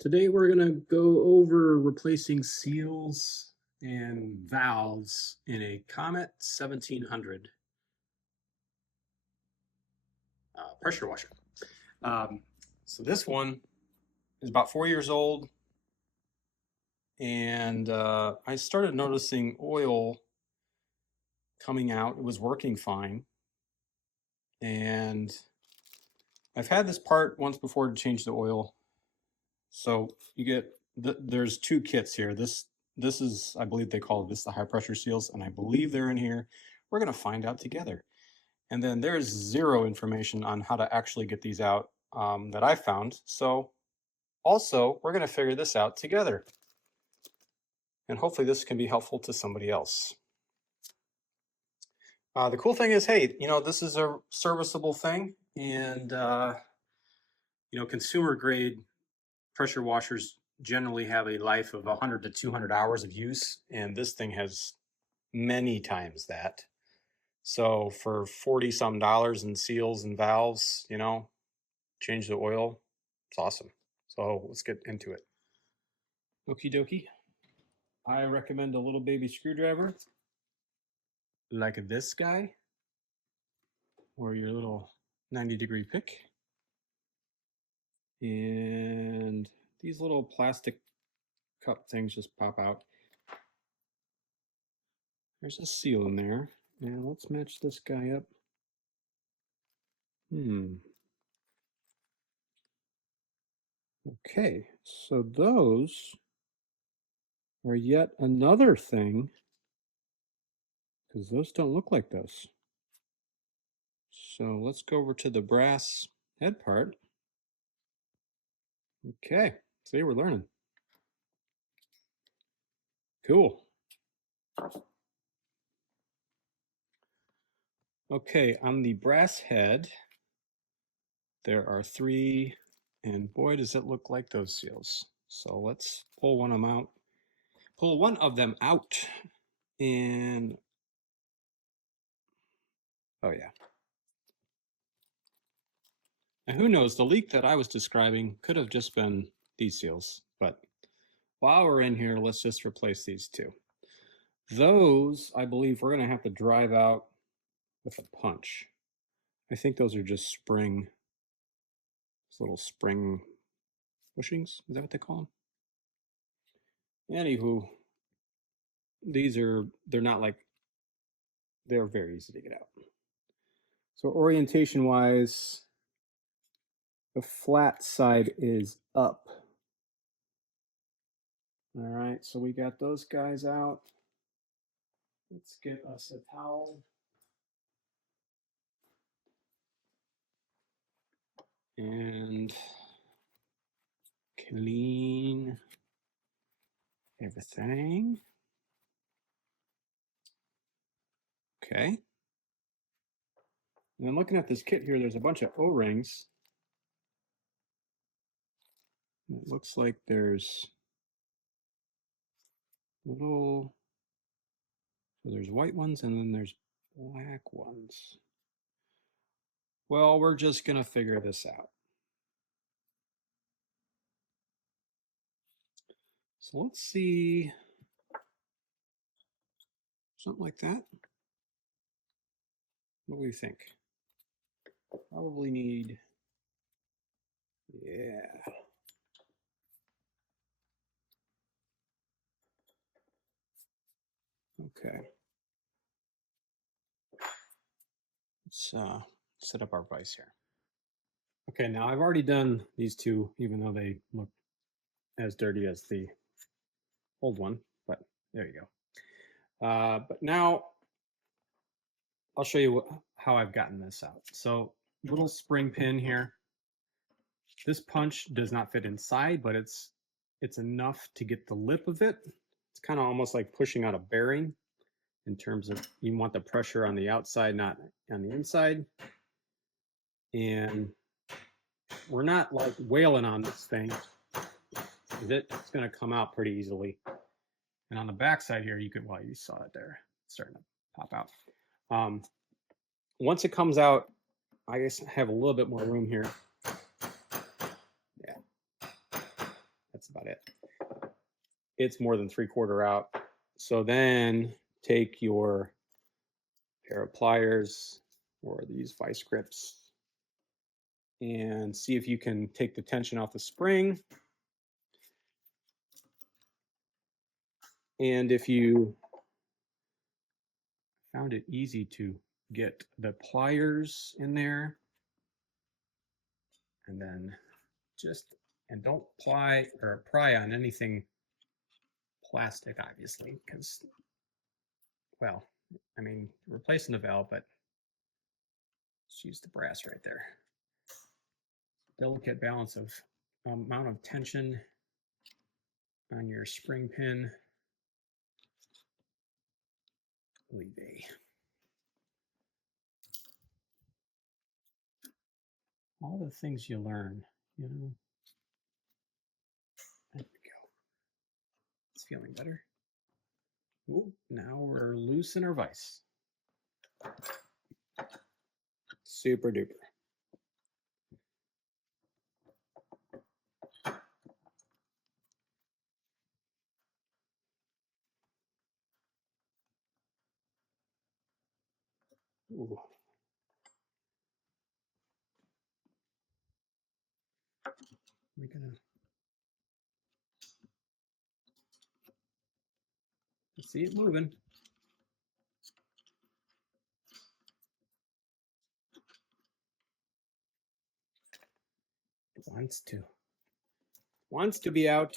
Today we're going to go over replacing seals and valves in a Comet 1700 pressure washer. So this one is about 4 years old, and I started noticing oil coming out. It was working fine, and I've had this part once before to change the oil. So you get there's two kits here. This is, I believe they call this the high pressure seals, and I believe they're in here. We're going to find out together. And then there's zero information on how to actually get these out that I found. So also, we're going to figure this out together. And hopefully this can be helpful to somebody else. The cool thing is, hey, this is a serviceable thing. And, consumer grade pressure washers generally have a life of 100 to 200 hours of use. And this thing has many times that. So for $40-some in seals and valves, change the oil. It's awesome. So let's get into it. Okie dokie. I recommend a little baby screwdriver like this guy, or your little 90-degree pick. And these little plastic cup things just pop out. There's a seal in there. And let's match this guy up. Okay, so those are yet another thing, because those don't look like this. So let's go over to the brass head part. Okay, see, we're learning. Cool. Okay, on the brass head, there are three, and boy, does it look like those seals. So let's pull one of them out. Pull one of them out, and oh yeah. And who knows, the leak that I was describing could have just been these seals, but while we're in here, let's just replace these two. Those, I believe we're going to have to drive out with a punch. I think those are just spring, little spring bushings. Is that what they call them? Anywho, they're not like, they're very easy to get out. So orientation wise, the flat side is up. All right, so we got those guys out. Let's get us a towel. And clean everything. Okay. And then looking at this kit here, there's a bunch of O-rings. It looks like there's so there's white ones and then there's black ones. Well, we're just gonna figure this out. So let's see, something like that. What do we think? Probably need, yeah. Okay. Let's set up our vise here. Okay, now I've already done these two, even though they look as dirty as the old one, but there you go. But now I'll show you how I've gotten this out. So little spring pin here. This punch does not fit inside, but it's enough to get the lip of it. It's kind of almost like pushing out a bearing in terms of you want the pressure on the outside, not on the inside. And we're not like wailing on this thing. It's going to come out pretty easily. And on the back side here, you saw it there, it's starting to pop out. Once it comes out, I guess I have a little bit more room here. Yeah, about it. It's more than 3/4 out. So then take your pair of pliers or these vice grips and see if you can take the tension off the spring. And if you found it easy to get the pliers in there, and then and don't pry on anything plastic, obviously, because, well, I mean, replacing the valve, but just use the brass right there. Delicate balance of amount of tension on your spring pin. All the things you learn, you know. There we go. It's feeling better. Ooh, now we're loose in our vise. Super duper. Ooh. We're gonna see it moving. It wants to be out.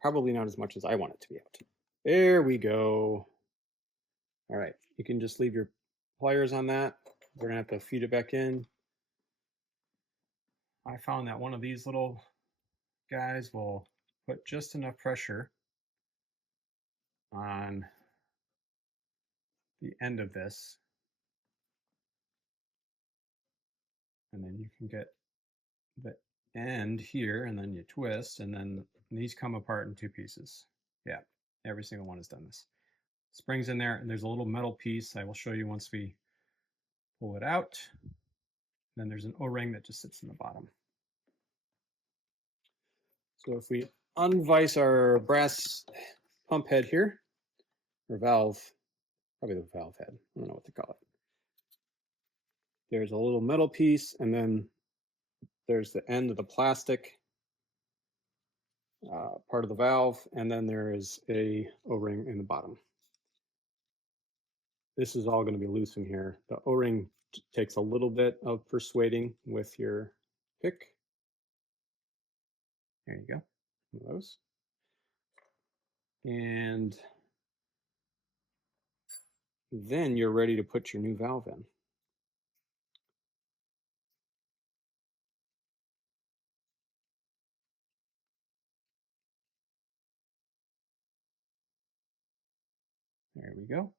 Probably not as much as I want it to be out. There we go. All right, you can just leave your pliers on that. We're gonna have to feed it back in. I found that one of these little guys will put just enough pressure on the end of this, and then you can get the end here, and then you twist, and then these come apart in 2 pieces. Yeah, every single one has done this. Springs in there, and there's a little metal piece I will show you once we pull it out. Then there's an O-ring that just sits in the bottom. So if we unvise our brass pump head here, or valve, probably the valve head, I don't know what to call it. There's a little metal piece, and then there's the end of the plastic part of the valve, and then there is a O-ring in the bottom. This is all going to be loose in here. The O-ring takes a little bit of persuading with your pick. There you go. One of those. And then you're ready to put your new valve in. There we go.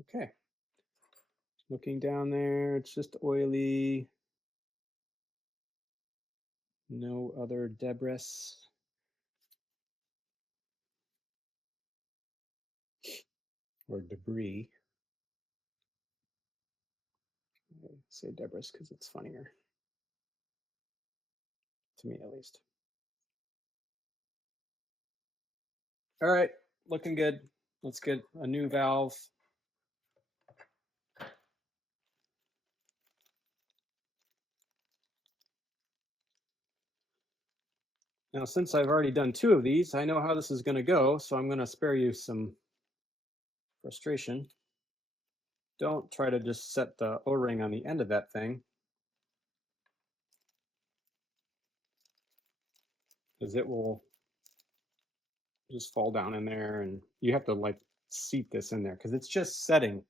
Okay. Looking down there, it's just oily. No other debris. Or debris. I say debris because it's funnier. To me, at least. All right, looking good. Let's get a new valve. Now, since I've already done 2 of these, I know how this is going to go, so I'm going to spare you some frustration. Don't try to just set the O-ring on the end of that thing, because it will just fall down in there, and you have to like seat this in there because it's just setting.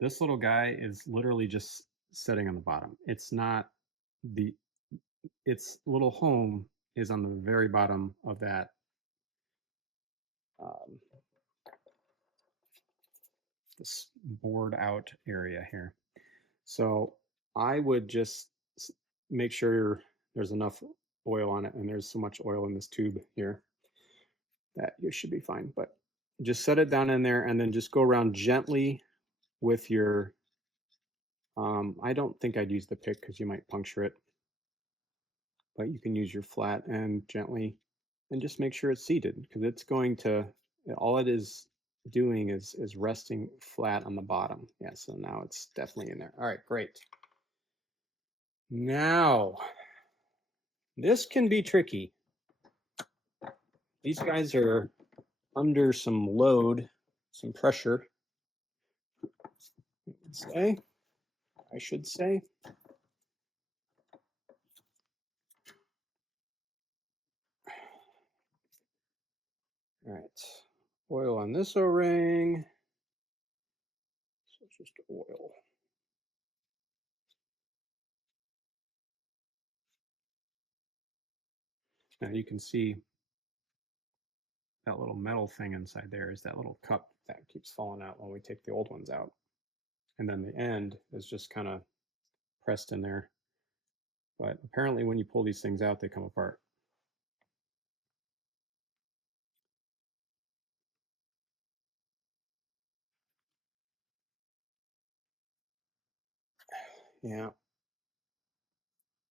This little guy is literally just setting on the bottom. It's not its little home is on the very bottom of that this bored out area here. So I would just make sure there's enough oil on it, and there's so much oil in this tube here that you should be fine. But just set it down in there, and then just go around gently with your I don't think I'd use the pick because you might puncture it, but you can use your flat and gently, and just make sure it's seated because it's going to, all it is doing is resting flat on the bottom. Yeah, so now it's definitely in there. All right, great. Now, this can be tricky. These guys are under some load, some pressure, I should say. All right, oil on this O-ring. So it's just oil. Now you can see that little metal thing inside there is that little cup that keeps falling out when we take the old ones out. And then the end is just kind of pressed in there. But apparently when you pull these things out, they come apart. Yeah.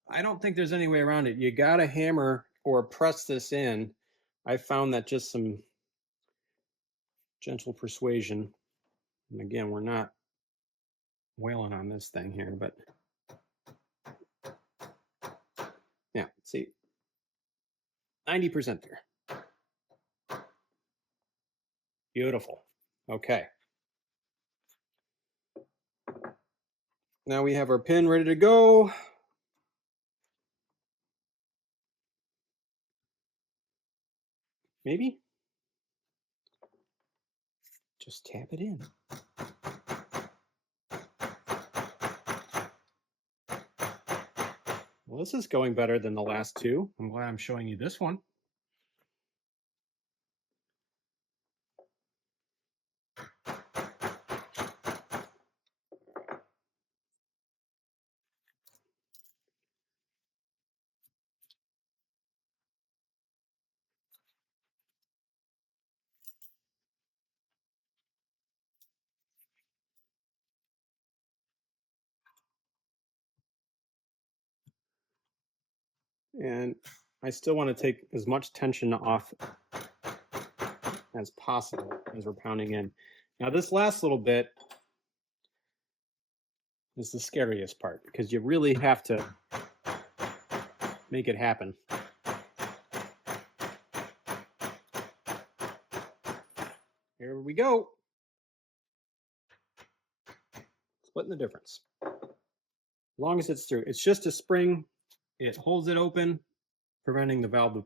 I don't think there's any way around it. You got to hammer or press this in. I found that just some gentle persuasion. And again, we're not wailing on this thing here, but yeah, see, 90% there. Beautiful. Okay. Now we have our pin ready to go. Maybe just tap it in. Well, this is going better than the last two. I'm glad I'm showing you this one. And I still want to take as much tension off as possible as we're pounding in. Now this last little bit is the scariest part because you really have to make it happen. Here we go. Splitting the difference. As long as it's through. It's just a spring. It holds it open, preventing the valve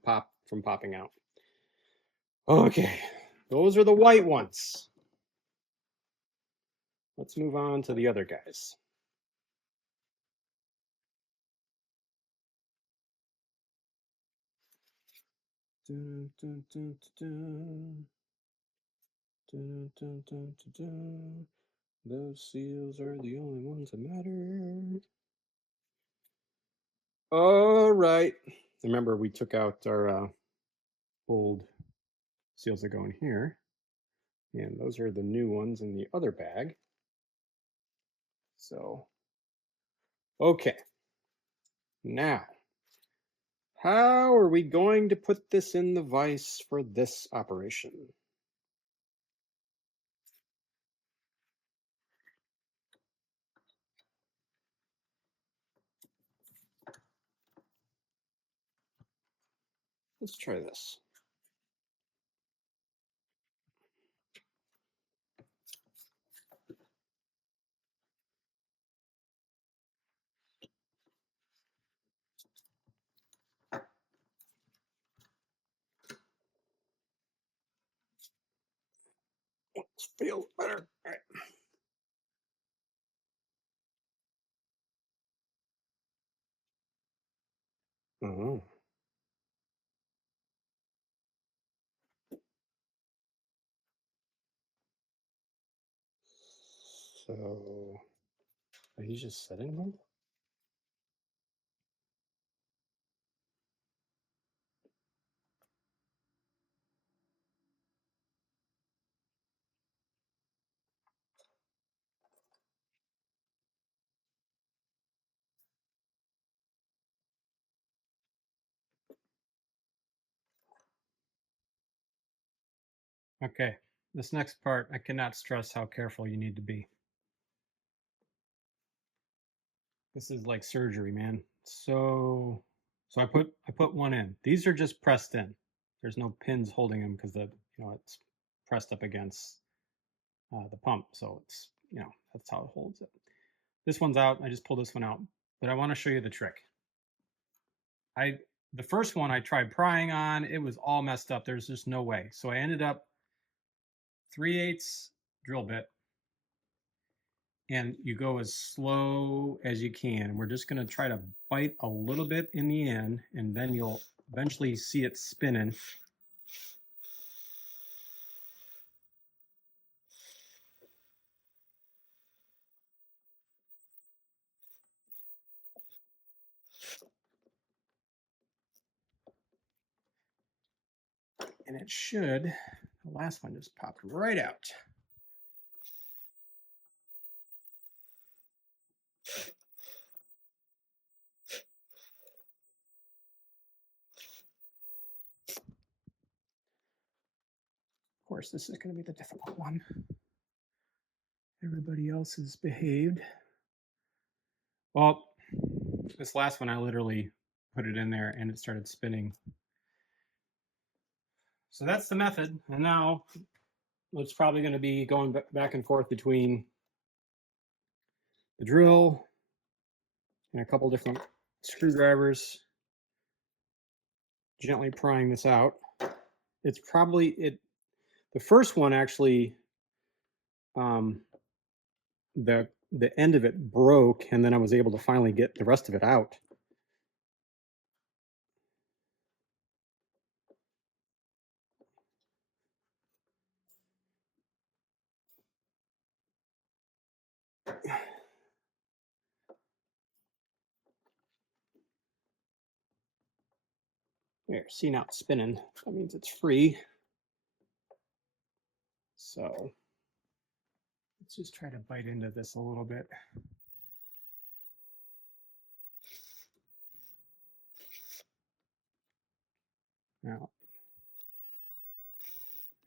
from popping out. Okay, those are the white ones. Let's move on to the other guys. Dun, dun, dun, dun, dun, dun, dun, dun, dun. Those seals are the only ones that matter. All right. Remember, we took out our old seals that go in here. And those are the new ones in the other bag. So, okay. Now, how are we going to put this in the vise for this operation? Let's try this. This feels better. All right. Oh. So, are you just setting them? Okay, this next part, I cannot stress how careful you need to be. This is like surgery, man. So I put one in. These are just pressed in. There's no pins holding them because it's pressed up against the pump. So it's that's how it holds it. This one's out. I just pulled this one out, but I want to show you the trick. The first one I tried prying on, it was all messed up. There's just no way. So I ended up 3/8 drill bit, and you go as slow as you can. We're just going to try to bite a little bit in the end, and then you'll eventually see it spinning. And it should, the last one just popped right out. Of course, this is going to be the difficult one. Everybody else has behaved. Well, this last one, I literally put it in there and it started spinning. So that's the method. And now it's probably going to be going back and forth between the drill and a couple different screwdrivers, gently prying this out. It's probably the first one actually, the end of it broke, and then I was able to finally get the rest of it out. There, see, now it's spinning. That means it's free. So let's just try to bite into this a little bit. Now,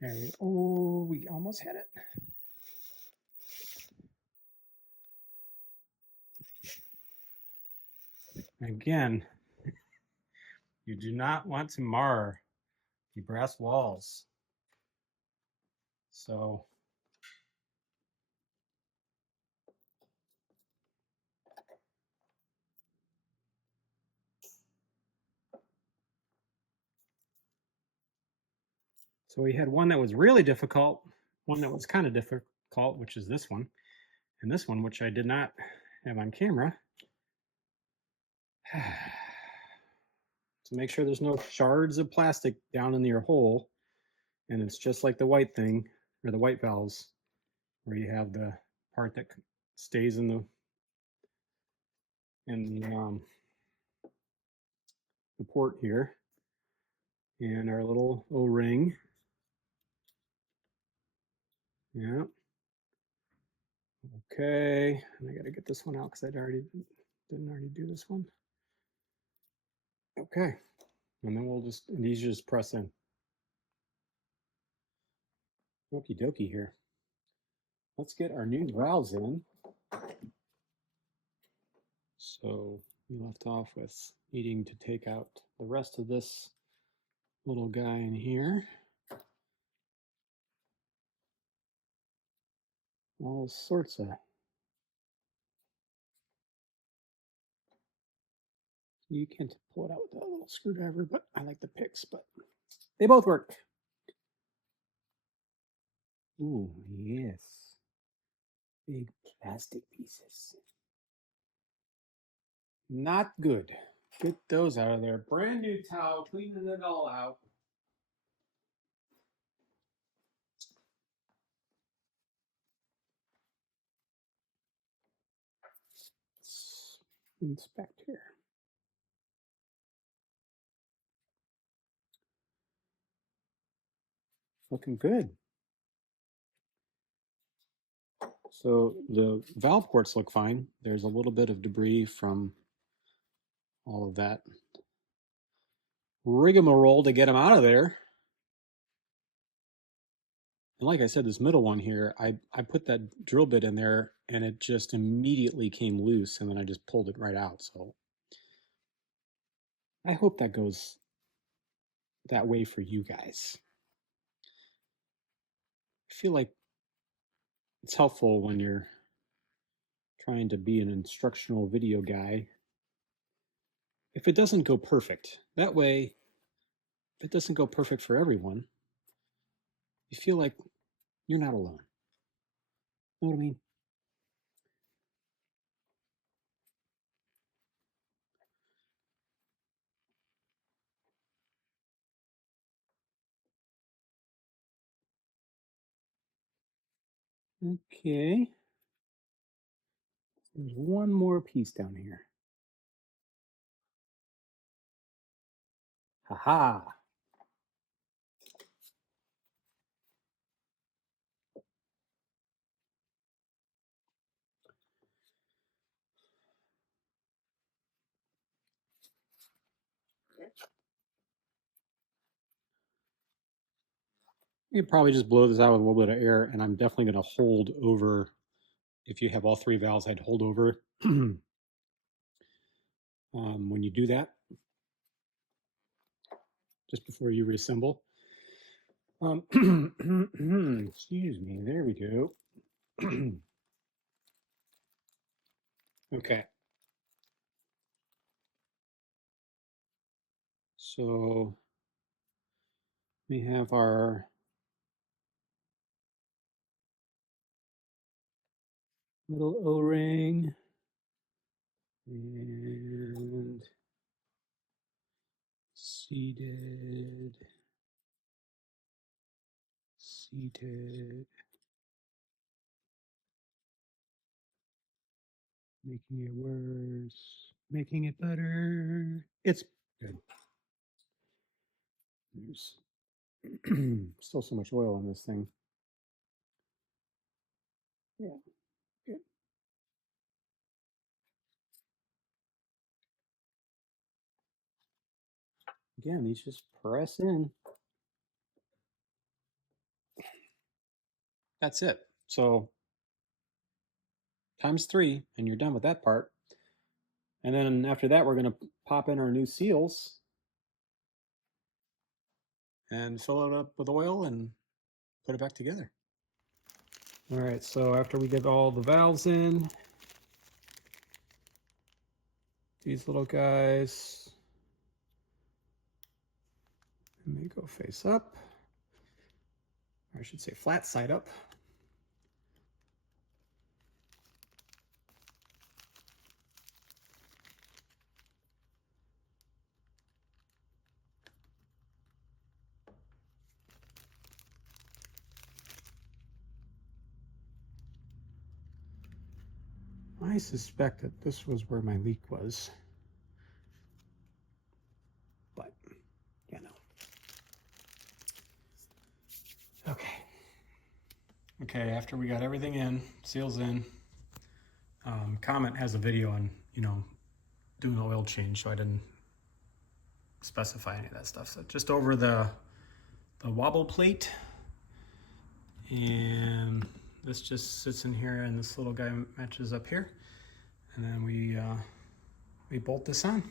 there we go. Oh, we almost had it. Again, you do not want to mar the brass walls. So we had one that was really difficult, one that was kind of difficult, which is this one, and this one, which I did not have on camera. To make sure there's no shards of plastic down in your hole, and it's just like the white thing, or the white valves, where you have the part that stays in the port here, and our little O-ring. Yeah. Okay, and I got to get this one out because I didn't already do this one. Okay, and then these just press in. Okie dokie here. Let's get our new valves in. So we left off with needing to take out the rest of this little guy in here. All sorts of. You can't pull it out with that little screwdriver, but I like the picks, but they both work. Ooh, yes. Big plastic pieces. Not good. Get those out of there. Brand new towel, cleaning it all out. Let's inspect here. Looking good. So the valve ports look fine. There's a little bit of debris from all of that rigmarole to get them out of there. And like I said, this middle one here, I put that drill bit in there and it just immediately came loose, and then I just pulled it right out. So I hope that goes that way for you guys. I feel like it's helpful when you're trying to be an instructional video guy if it doesn't go perfect. That way, if it doesn't go perfect for everyone, you feel like you're not alone. Know what I mean? Okay. There's one more piece down here. Haha. You could probably just blow this out with a little bit of air, and I'm definitely going to hold over. If you have all three valves, I'd hold over when you do that, just before you reassemble. Excuse me, there we go. Okay. So we have our little O-ring and seated, making it worse, making it better. It's good. There's still so much oil in this thing. Yeah, good. Again, these just press in. That's it. So times 3, and you're done with that part. And then after that, we're going to pop in our new seals and fill it up with oil and put it back together. All right, so after we get all the valves in, these little guys, and they go face up, or I should say flat side up. I suspect that this was where my leak was, but you know. Okay. Okay, after we got everything in, seals in, Comet has a video on, doing the oil change, so I didn't specify any of that stuff. So just over the wobble plate, and this just sits in here, and this little guy matches up here, and then we bolt this on.